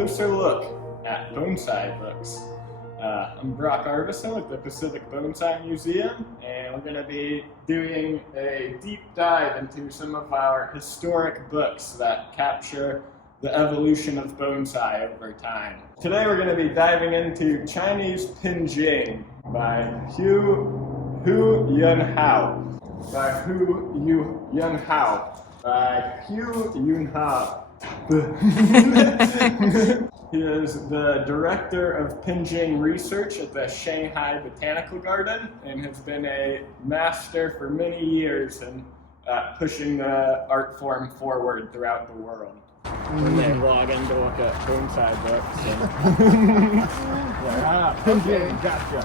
closer look at bonsai books. I'm Brock Arvison with the Pacific Bonsai Museum, and we're going to be doing a deep dive into some of our historic books that capture the evolution of bonsai over time. Today we're going to be diving into Chinese Penjing by Hu Yunhua. He is the director of Penjing research at the Shanghai Botanical Garden and has been a master for many years in pushing the art form forward throughout the world. When they log in to look at bonsai books. Penjing, gotcha.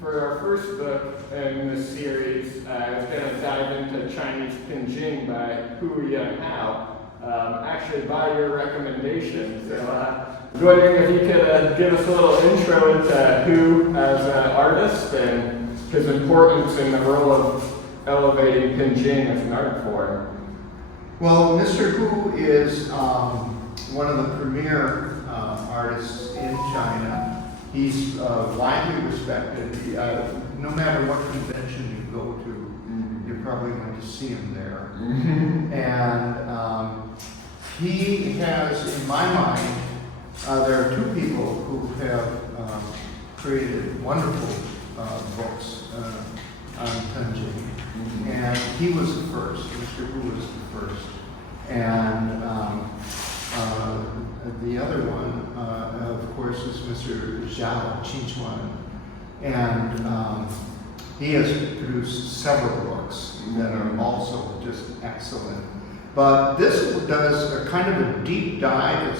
For our first book in this series, I was going to dive into Chinese Penjing by Hu Yunhua. Actually, by your recommendation. So, wondering if you could give us a little intro into Hu as an artist and his importance in the role of elevating Penjing as an art form. Well, Mr. Hu is one of the premier artists in China. He's widely respected. No matter what convention you go to, you're probably going to see him there. And he has, in my mind, there are two people who have created wonderful books on Penjing. And he was the first. Mr. Hu was the first. And the other one, of course, is Mr. Zhao Qingchuan. And he has produced several books that are also just excellent. But this does a kind of a deep dive.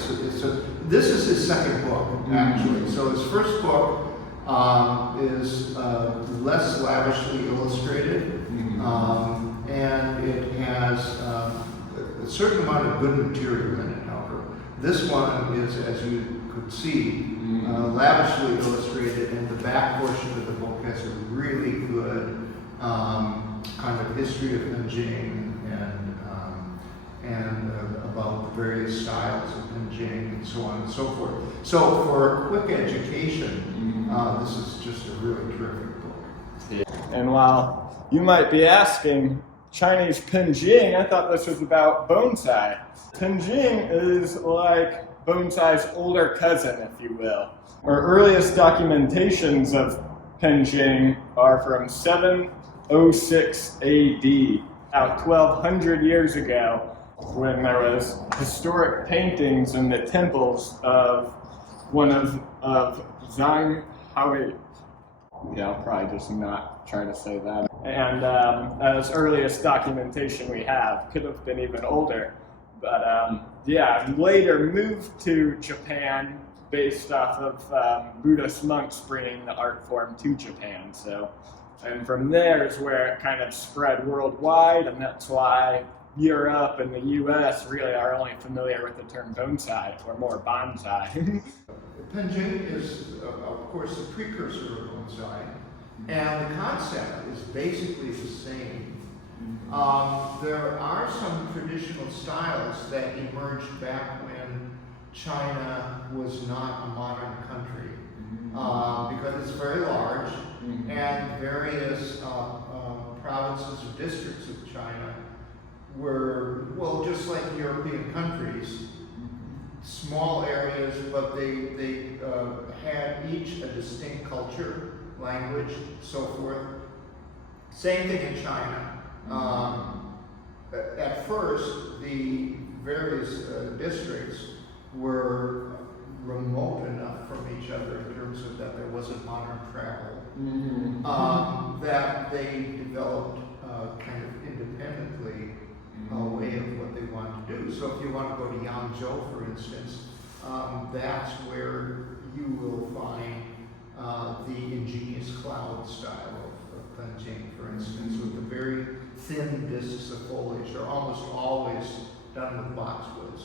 This is his second book, actually. So his first book is less lavishly illustrated, and it has a certain amount of good material in it, however. This one is, as you could see, lavishly illustrated, and the back portion of the book has a really good kind of history of Penjing and about the various styles of Penjing and so on and so forth. So for a quick education, this is just a really terrific book. And while you might be asking, Chinese Penjing, I thought this was about bonsai. Penjing is like bonsai's older cousin, if you will. Our earliest documentations of Penjing are from 706 AD, about 1200 years ago, when there was historic paintings in the temples of one of Zhang Hui. Yeah, I'll probably just not try to say that. And as earliest documentation we have, could have been even older. But later moved to Japan based off of Buddhist monks bringing the art form to Japan. So, and from there is where it kind of spread worldwide, and that's why Europe and the US really are only familiar with the term bonsai, or more bonsai. Penjing is, of course, the precursor of bonsai, and the concept is basically the same. There are some traditional styles that emerged back when China was not a modern country, because it's very large, and various provinces or districts of China were, well, just like European countries, small areas, but they had each a distinct culture, language, so forth. Same thing in China. At first, the various districts were remote enough from each other in terms of that there wasn't modern travel, that they developed kind of independently a way of what they want to do. So if you want to go to Yangzhou, for instance, that's where you will find the ingenious cloud style of Penjing, for instance, with the very thin discs of foliage. They're almost always done with boxwoods.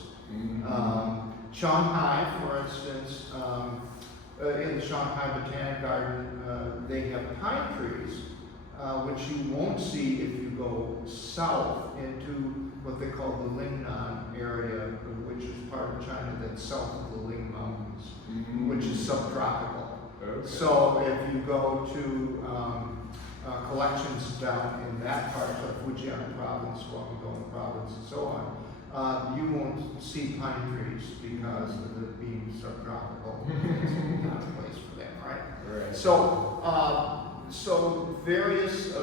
Shanghai, for instance, in the Shanghai Botanic Garden, they have pine trees which you won't see if you go south into what they call the Lingnan area, which is part of China that's south of the Ling Mountains, which is subtropical. Okay. So if you go to collections down in that part of Fujian province, Guangdong province, and so on, you won't see pine trees because of it being subtropical. It's not a place for them, right? Right. So various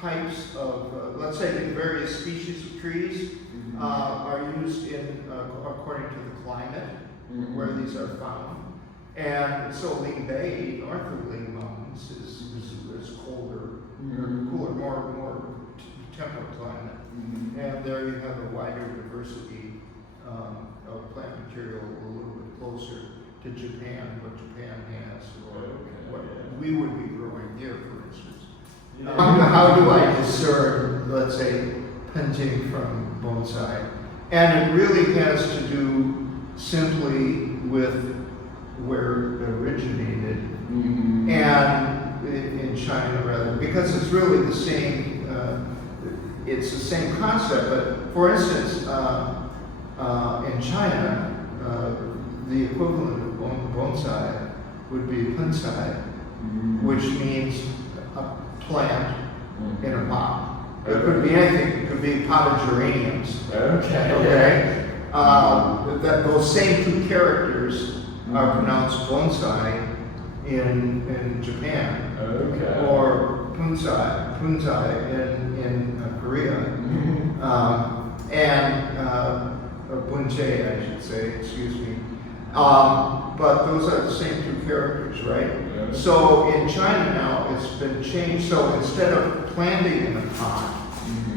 types of, let's say the various species of trees are used in according to the climate where these are found. And so Ling Bay, north of Ling Mountains, is colder, cooler, more temperate climate. And there you have a wider diversity of plant material, a little bit closer to Japan, what Japan has, or what we would be growing here, for instance. How do I discern, let's say, Penjing from bonsai? And it really has to do simply with where it originated, and in China rather, because it's really the same. It's the same concept. But for instance, in China, the equivalent of bonsai would be bonsai, which means a plant in a pot. It could be anything. It could be potted geraniums. Okay. Those same two characters are pronounced bonsai in Japan, or punzai in Korea, and or bunche, I should say. Excuse me. But those are the same two characters, right? Yeah. So in China now, it's been changed. So instead of planting in a pot,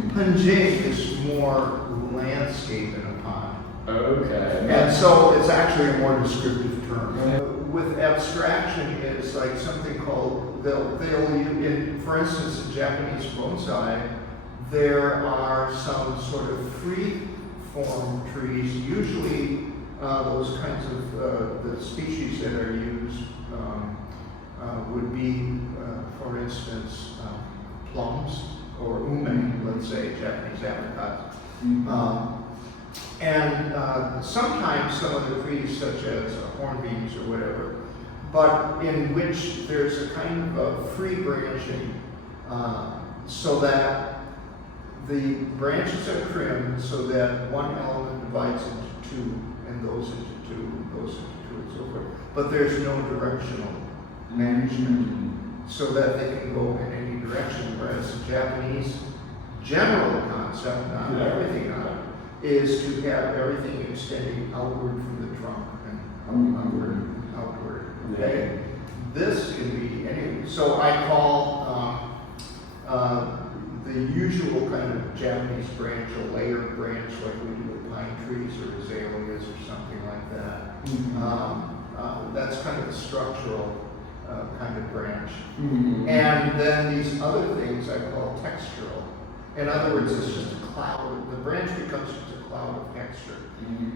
Penjing is more landscape in a pot. And so it's actually a more descriptive term. With abstraction, it's like something called, for instance, in Japanese bonsai, there are some sort of free form trees, usually those kinds of the species that are used would be, for instance, plums or ume, let's say, Japanese apricots. And sometimes some of the trees, such as hornbeams or whatever, but in which there's a kind of free branching, so that the branches are trimmed so that one element divides into two, and those into two, and those into two, and so forth. But there's no directional management, so that they can go in any direction, whereas the Japanese general concept, not everything on it, is to have everything extending outward from the trunk and upward and outward. Okay? This can be any. So I call the usual kind of Japanese branch a layered branch, like we do with pine trees or azaleas or something like that. That's kind of a structural kind of branch. And then these other things I call textural. In other words, it's just a cloud. The branch becomes just a cloud of texture.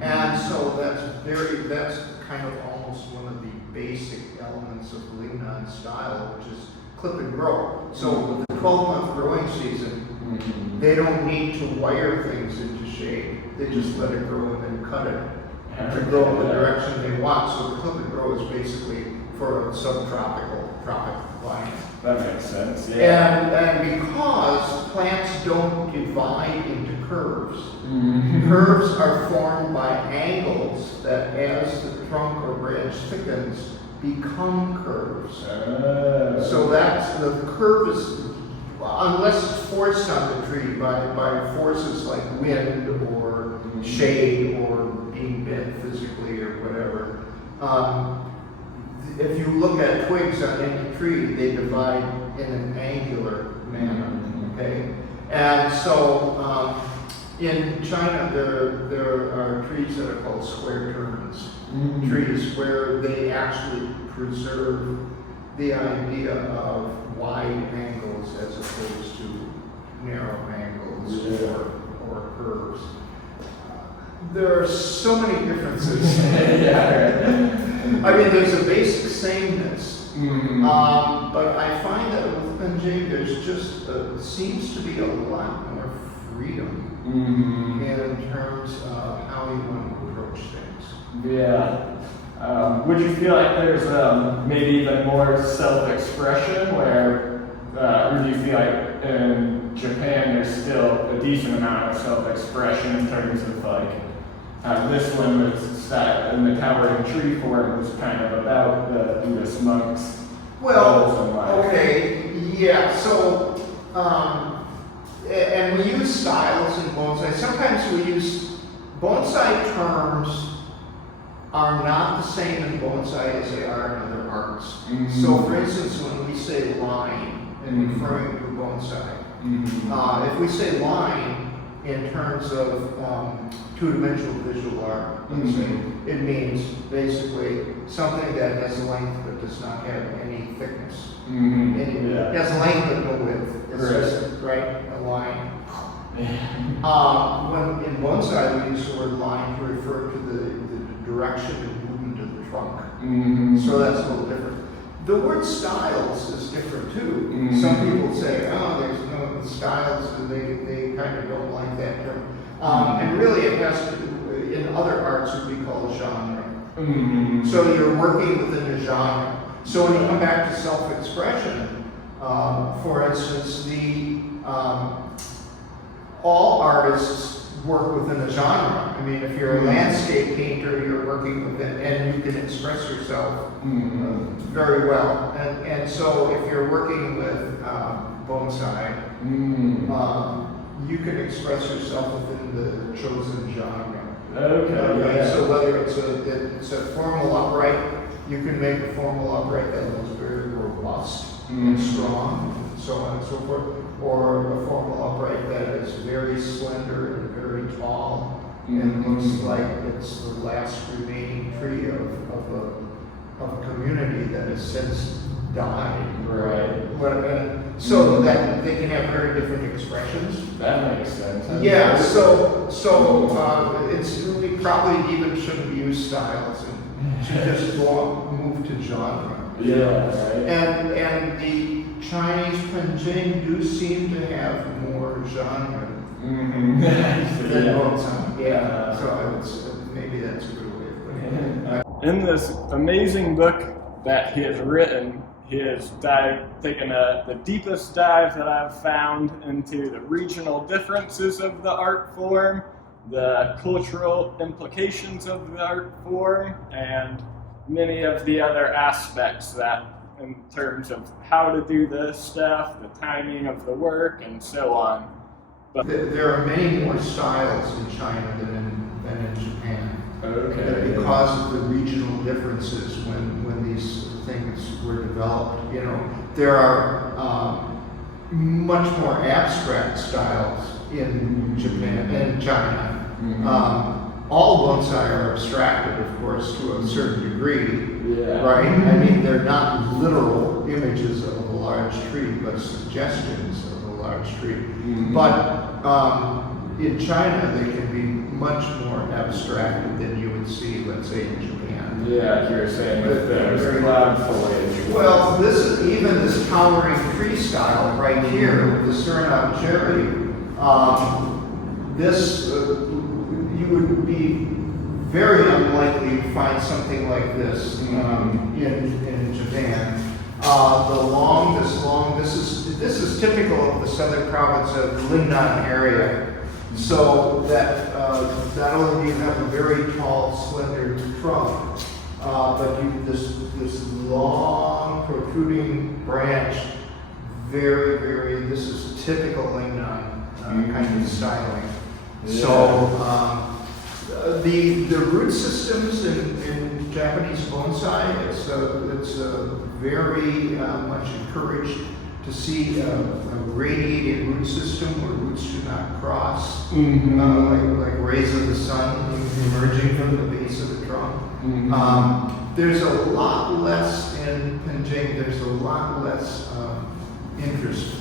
And so that's kind of almost one of the basic elements of Lingnan style, which is clip and grow. So with the 12-month growing season, they don't need to wire things into shape. They just let it grow and then cut it to grow in the direction they want. So the clip and grow is basically for a subtropical, tropical climate. That makes sense, yeah. And because plants don't divide into curves, curves are formed by angles that, as the trunk or branch thickens, become curves. So that's the curve is, unless it's forced on the tree by forces like wind or shade or being bent physically or whatever. If you look at twigs on any tree, they divide in an angular manner, okay? And so in China, there are trees that are called square turns, trees where they actually preserve the idea of wide angles as opposed to narrow angles or curves. There are so many differences. I mean, there's a basic sameness, but I find that with Penjing, there's just seems to be a lot more freedom in terms of how you want to approach things. Yeah. Would you feel like there's maybe even more self-expression where, or do you feel like in Japan there's still a decent amount of self-expression in terms of like, this one was that in the towering tree form was kind of about the Buddhist monks. Well, okay, yeah, so, and we use styles in bonsai. Sometimes we use bonsai terms are not the same in bonsai as they are in other arts. So for instance, when we say line in referring to bonsai, if we say line in terms of two-dimensional visual art, let's say, it means basically something that has a length but does not have any thickness. It has a length but no width. It's just, right, a line. When in bonsai we use the word line to refer to the direction and movement of the trunk. So that's a little different. The word styles is different too. Some people say, oh, there's no styles, and they kind of don't like that term. And really it has to do, in other arts it would be called genre. So you're working within a genre. So when you come back to self-expression, for instance, all artists work within a genre. I mean, if you're a landscape painter, you're working within, and you can express yourself very well. And so if you're working with bonsai, you can express yourself within the chosen genre. Okay. Yeah. So whether it's a formal upright, you can make a formal upright that looks very robust and strong, and so on and so forth, or a formal upright that is very slender and very tall and looks like it's the last remaining tree of a community that has since died. So that they can have very different expressions. That makes sense. Yeah, we probably even shouldn't use styles and should just move to genre. Yeah, right. And the Chinese Penjing do seem to have more genre than bonsai. Yeah, so maybe that's a good way of putting it. In this amazing book that he has written, he has taken the deepest dive that I've found into the regional differences of the art form, the cultural implications of the art form, and many of the other aspects that in terms of how to do this stuff, the timing of the work, and so on. But there are many more styles in China than in Japan. Okay. Because of the regional differences when these things were developed. You know, there are much more abstract styles in Japan and China. All bonsai are abstracted, of course, to a certain degree, right? I mean, they're not literal images of a large tree, but suggestions of a large tree. But in China, they can be much more abstracted than you would see, let's say, in Japan. Yeah, you're saying with the cloud foliage. Well, this towering tree style right here with the Suriname cherry, you would be very unlikely to find something like this in Japan. This is typical of the southern province of the Linnan area. So that not only do you have a very tall, slender trunk, but this long, protruding branch, this is typical Linnan kind of styling. Yeah. So the root systems in Japanese bonsai, it's very much encouraged to see a radiated root system where roots do not cross, like rays of the sun emerging from the base of the trunk. There's a lot less in Penjing, there's a lot less interest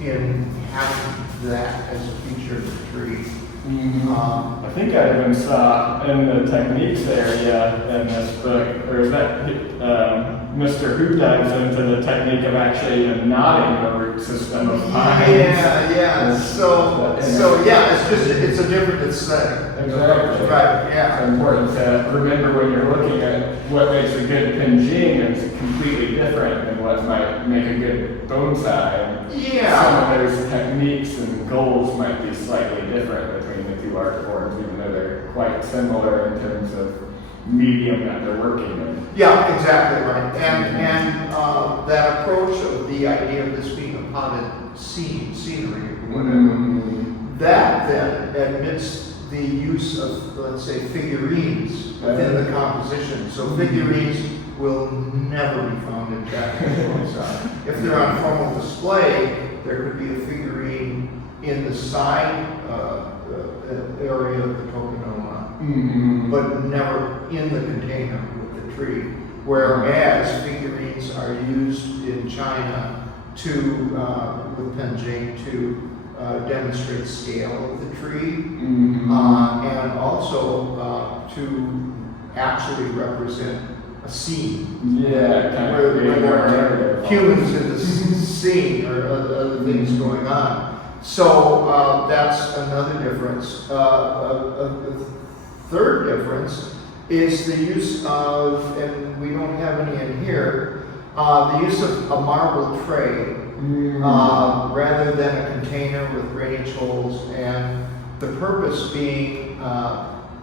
in having that as a feature of the tree. I think I even saw in the techniques area in this book, or is that Mr. Hu dives into the technique of actually even knotting the root system of pines. Yeah. So yeah, it's a different aesthetic. Exactly. Right. Yeah. It's important to remember when you're looking at what makes a good Penjing is completely different than what might make a good bonsai. Yeah. Some of those techniques and goals might be slightly different between the two art forms, even though they're quite similar in terms of medium that they're working in. Yeah, exactly right. And that approach of the idea of this being a potted scenery, or whatever, that then admits the use of, let's say, figurines within the composition. So figurines will never be found in Japanese bonsai. If they're on formal display, there could be a figurine in the side area of the tokonoma, but never in the container with the tree. Whereas figurines are used in China with Penjing to demonstrate scale of the tree, and also to actually represent a scene. Yeah, kind where of there are humans in the scene or other things going on. So that's another difference. A third difference is the use of, and we don't have any in here, the use of a marble tray rather than a container with drainage holes, and the purpose being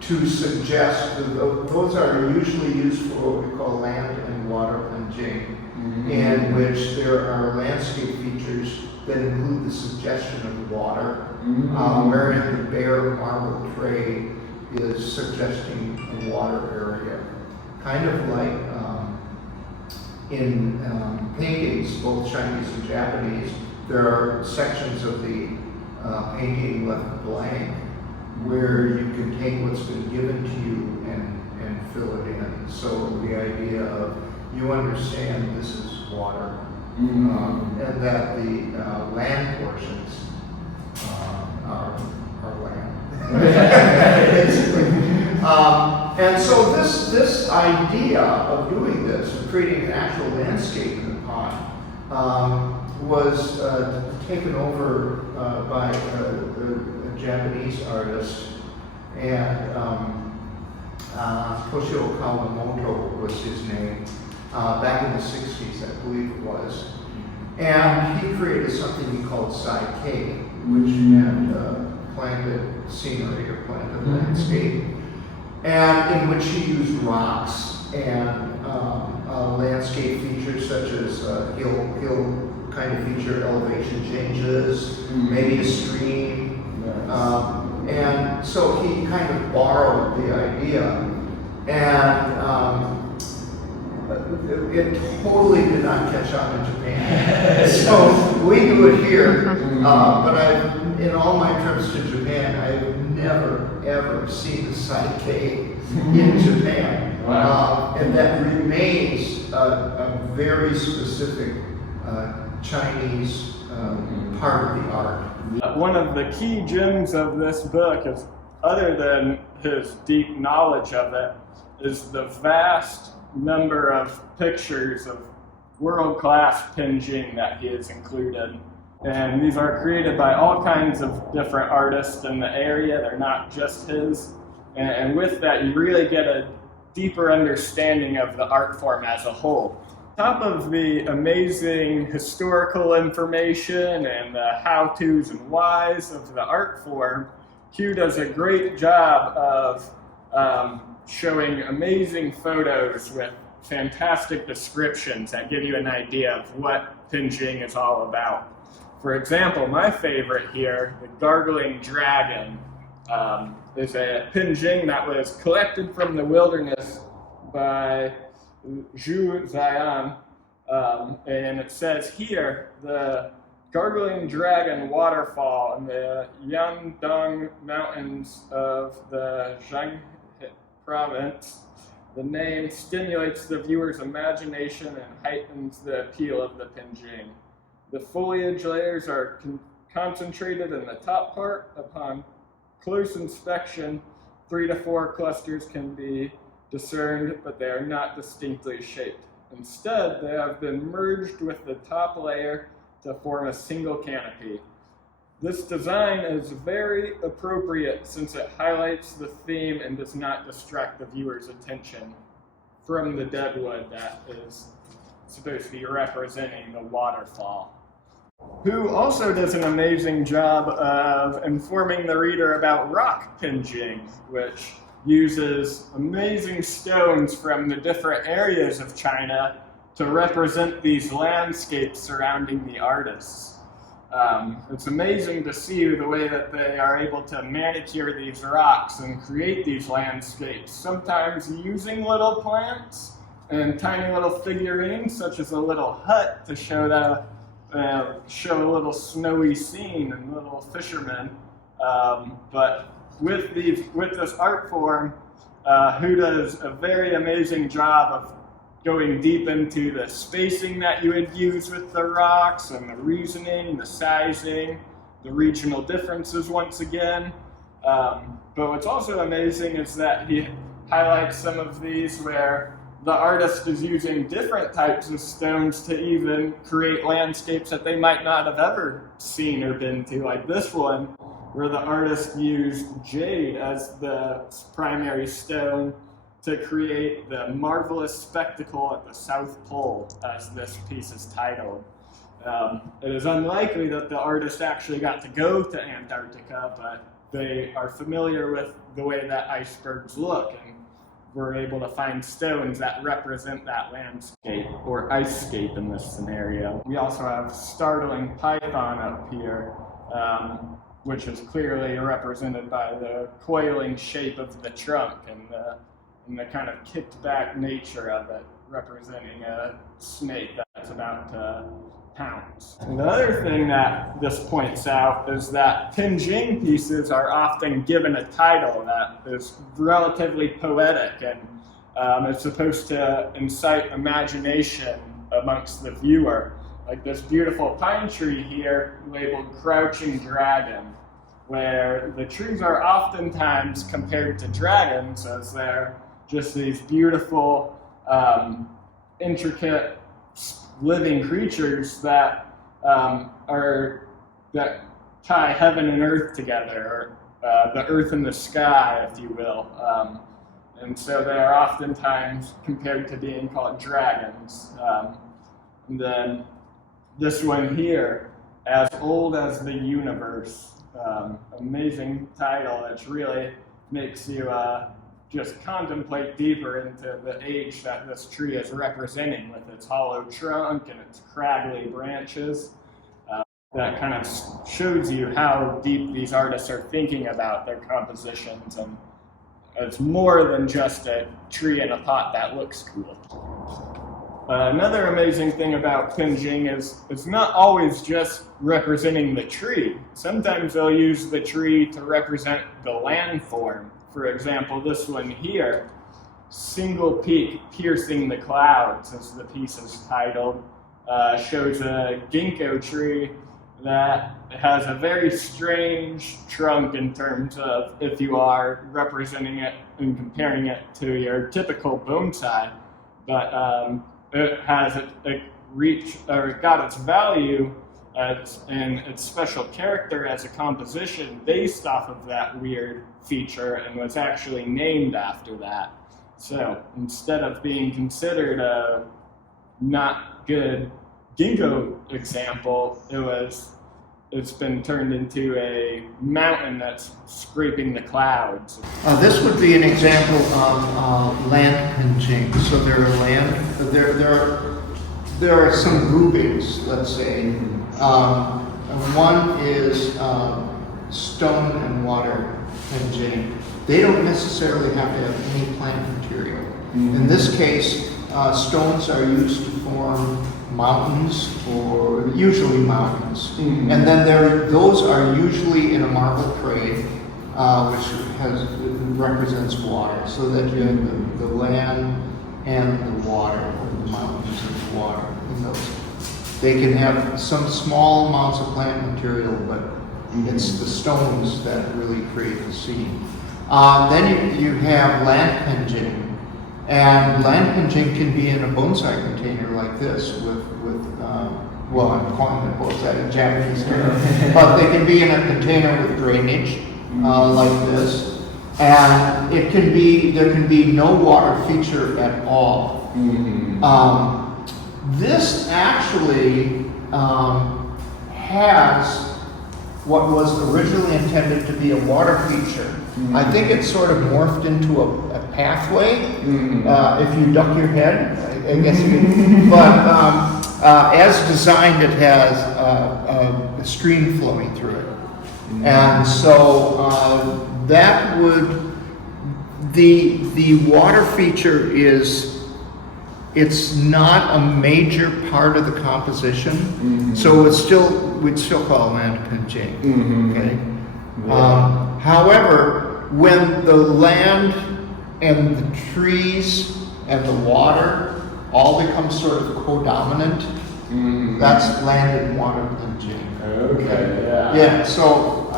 to suggest that those are usually used for what we call land and water Penjing, in which there are landscape features that include the suggestion of water, wherein the bare marble tray is suggesting a water area. Kind of like in paintings, both Chinese and Japanese, there are sections of the painting left blank where you can take what's been given to you and fill it in. So the idea of you understand this is water, and that the land portions are land. And so this idea of doing this, of creating an actual landscape in the pond, was taken over by a Japanese artist, and Toshio Kawamoto was his name, back in the 60s, I believe it was. And he created something he called Saike, which meant planted scenery or planted landscape, and in which he used rocks and landscape features such as hill kind of feature, elevation changes, maybe a stream. And so he kind of borrowed the idea, and it totally did not catch on in Japan. So we do it here, but in all my trips to Japan, I've never ever seen the Saike in Japan. Wow. And that remains a very specific Chinese part of the art. One of the key gems of this book is, other than his deep knowledge of it, is the vast number of pictures of world-class Penjing that he has included. And these are created by all kinds of different artists in the area. They're not just his. And with that, you really get a deeper understanding of the art form as a whole. On top of the amazing historical information and the how-tos and whys of the art form, Hu does a great job of showing amazing photos with fantastic descriptions that give you an idea of what Penjing is all about. For example, my favorite here, the Gargling Dragon, is a Penjing that was collected from the wilderness by Zhu Zian, and it says here, the Gargling Dragon waterfall in the Yandong Mountains of the Zhang province. The name stimulates the viewer's imagination and heightens the appeal of the Penjing. The foliage layers are concentrated in the top part. Upon close inspection, 3 to 4 clusters can be discerned, but they are not distinctly shaped. Instead, they have been merged with the top layer to form a single canopy. This design is very appropriate since it highlights the theme and does not distract the viewer's attention from the deadwood that is supposed to be representing the waterfall. Hu also does an amazing job of informing the reader about rock Penjing, which uses amazing stones from the different areas of China to represent these landscapes surrounding the artists. It's amazing to see the way that they are able to manicure these rocks and create these landscapes, sometimes using little plants and tiny little figurines, such as a little hut to show a little snowy scene and little fishermen. But with this art form, Hu does a very amazing job of going deep into the spacing that you would use with the rocks and the reasoning, the sizing, the regional differences once again. But what's also amazing is that he highlights some of these where the artist is using different types of stones to even create landscapes that they might not have ever seen or been to, like this one, where the artist used jade as the primary stone to create the marvelous spectacle at the South Pole, as this piece is titled. It is unlikely that the artist actually got to go to Antarctica, but they are familiar with the way that icebergs look, and were able to find stones that represent that landscape, or ice-scape in this scenario. We also have startling python up here, which is clearly represented by the coiling shape of the trunk and the kind of kicked back nature of it, representing a snake that's about to pounce. And the other thing that this points out is that Penjing pieces are often given a title that is relatively poetic and is supposed to incite imagination amongst the viewer. Like this beautiful pine tree here labeled Crouching Dragon, where the trees are oftentimes compared to dragons as they're just these beautiful, intricate living creatures that that tie heaven and earth together, or the earth and the sky, if you will. And so they are oftentimes compared to being called dragons. And then this one here, As Old as the Universe. Amazing title, which really makes you just contemplate deeper into the age that this tree is representing, with its hollow trunk and its craggly branches. That kind of shows you how deep these artists are thinking about their compositions, and it's more than just a tree in a pot that looks cool. Another amazing thing about Penjing is it's not always just representing the tree. Sometimes they'll use the tree to represent the landform. For example, this one here, Single Peak Piercing the Clouds, as the piece is titled, shows a ginkgo tree that has a very strange trunk in terms of if you are representing it and comparing it to your typical bonsai. But it has it got its value and its special character as a composition based off of that weird feature, and was actually named after that. So instead of being considered a not good ginkgo example, it's been turned into a mountain that's scraping the clouds. This would be an example of land pinching. So there are some groupings, let's say. One is stone and water pinching. They don't necessarily have to have any plant material. Mm-hmm. In this case, stones are used to form mountains, or usually mountains. Mm-hmm. And then those are usually in a marble tray, which represents water, so that you have the land and the water, or the mountains and the water in those. They can have some small amounts of plant material, but it's the stones that really create the scene. Then you have land pinching, And land Penjing can be in a bonsai container like this well, I'm calling it bonsai in Japanese term, but they can be in a container with drainage like this. And there can be no water feature at all. This actually has what was originally intended to be a water feature. I think it's sort of morphed into a pathway. If you duck your head, I guess you can. But as designed, it has a stream flowing through it. And so that would, the water feature it's not a major part of the composition. So we'd still call land Penjing. Okay. However, when the land and the trees and the water all become sort of co-dominant, that's land and water Penjing. Okay, yeah. Yeah, so,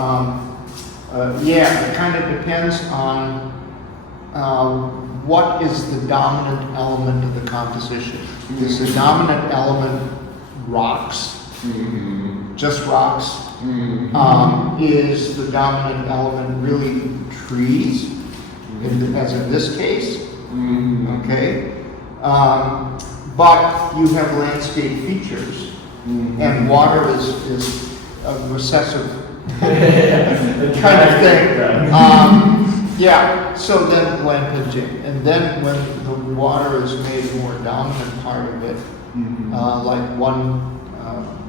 it kind of depends on what is the dominant element of the composition. Is the dominant element rocks? Just rocks? Is the dominant element really trees, as in this case? Okay. But you have landscape features, and water is a recessive kind of thing. So then land Penjing. And then when the water is made more dominant part of it, like one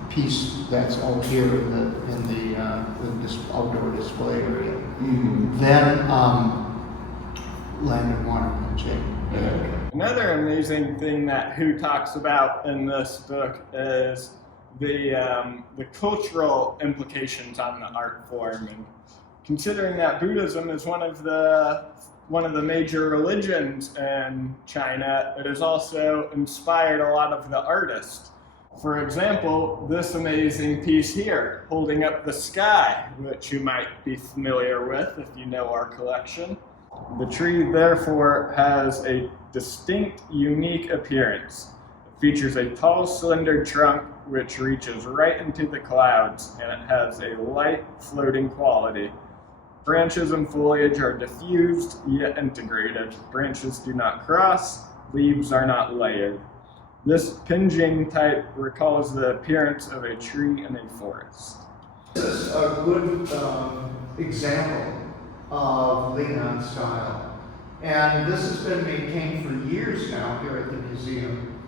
piece that's out here in this outdoor display area, then land and water Penjing. Another amazing thing that Hu talks about in this book is the cultural implications on the art form, and considering that Buddhism is one of the major religions in China, it has also inspired a lot of the artists. For example, this amazing piece here, holding up the sky, which you might be familiar with if you know our collection. The tree, therefore, has a distinct, unique appearance. It features a tall, slender trunk which reaches right into the clouds, and it has a light, floating quality. Branches and foliage are diffused, yet integrated. Branches do not cross, leaves are not layered. This Penjing type recalls the appearance of a tree in a forest. This is a good example of Lingnan style. And this has been maintained for years now here at the museum,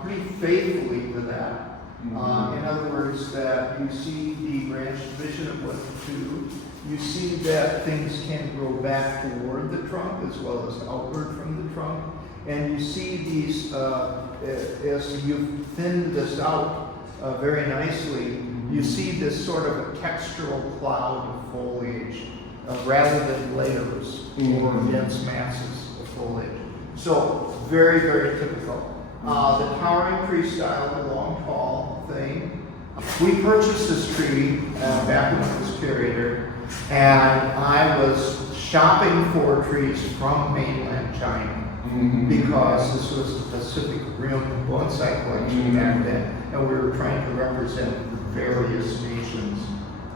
pretty faithfully to that. In other words, that you see the branch division of 1 to 2. You see that things can grow back toward the trunk as well as outward from the trunk. And you see these, as you thin this out very nicely, you see this sort of a textural cloud of foliage rather than layers or dense masses of foliage. So very, very typical. The towering tree style, the long, tall thing. We purchased this tree back when I was curator, and I was shopping for trees from mainland China because this was the Pacific Rim bonsai collection back then, and we were trying to represent various nations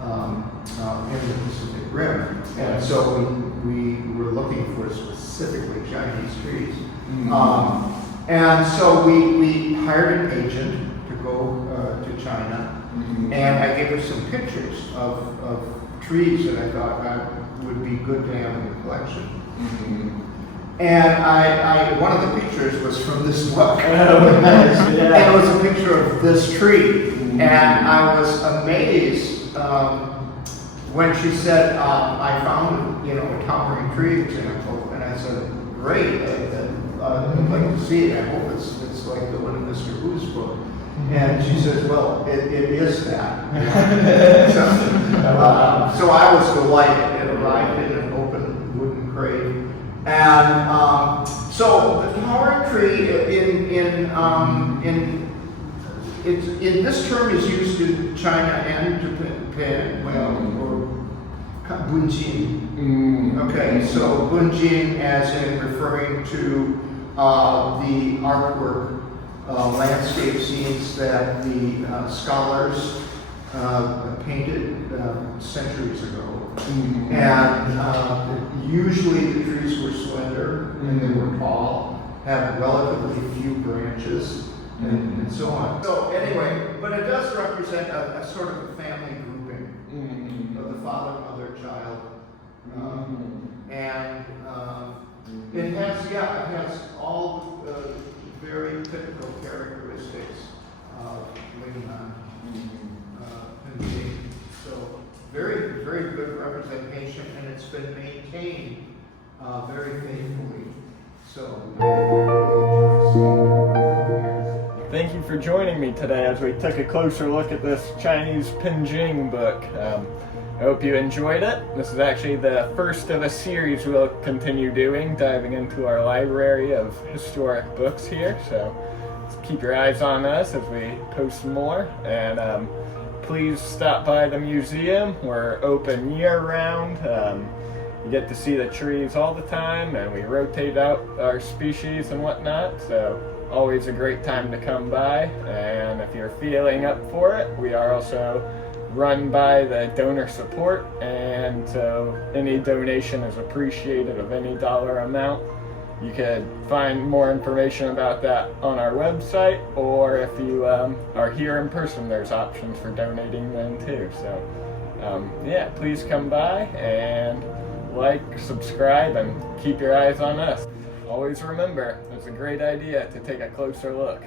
in the Pacific Rim. And so we were looking for specifically Chinese trees. And so we hired an agent to go to China, and I gave her some pictures of trees that I thought would be good to have in the collection. And one of the pictures was from this book. And it was a picture of this tree. And I was amazed when she said, I found a towering tree example. And I said, great, I'd like to see it. I hope it's like the one in Mr. Hu's book. And she says, well, it is that. So I was delighted. It arrived in an open wooden crate. And so the towering tree in this term is used in China and Japan, or bunjin. Okay, so bunjin as in referring to the artwork, landscape scenes that the scholars painted centuries ago. And usually the trees were slender and they were tall, had relatively few branches, and so on. So anyway, but it does represent a sort of a family grouping of the father, mother, child. And it has all the very typical characteristics of Lingnan Penjing. So very, very good representation, and it's been maintained very faithfully. So Thank you for joining me today as we took a closer look at this Chinese Penjing book. I hope you enjoyed it. This is actually the first of a series we'll continue doing, diving into our library of historic books here. So keep your eyes on us as we post more. And please stop by the museum. We're open year-round. You get to see the trees all the time, and we rotate out our species and whatnot. So always a great time to come by. And if you're feeling up for it, we are also run by the donor support, and so any donation is appreciated of any dollar amount. You could find more information about that on our website, or if you are here in person, there's options for donating then too. So yeah, please come by and like, subscribe, and keep your eyes on us. Always remember, it's a great idea to take a closer look.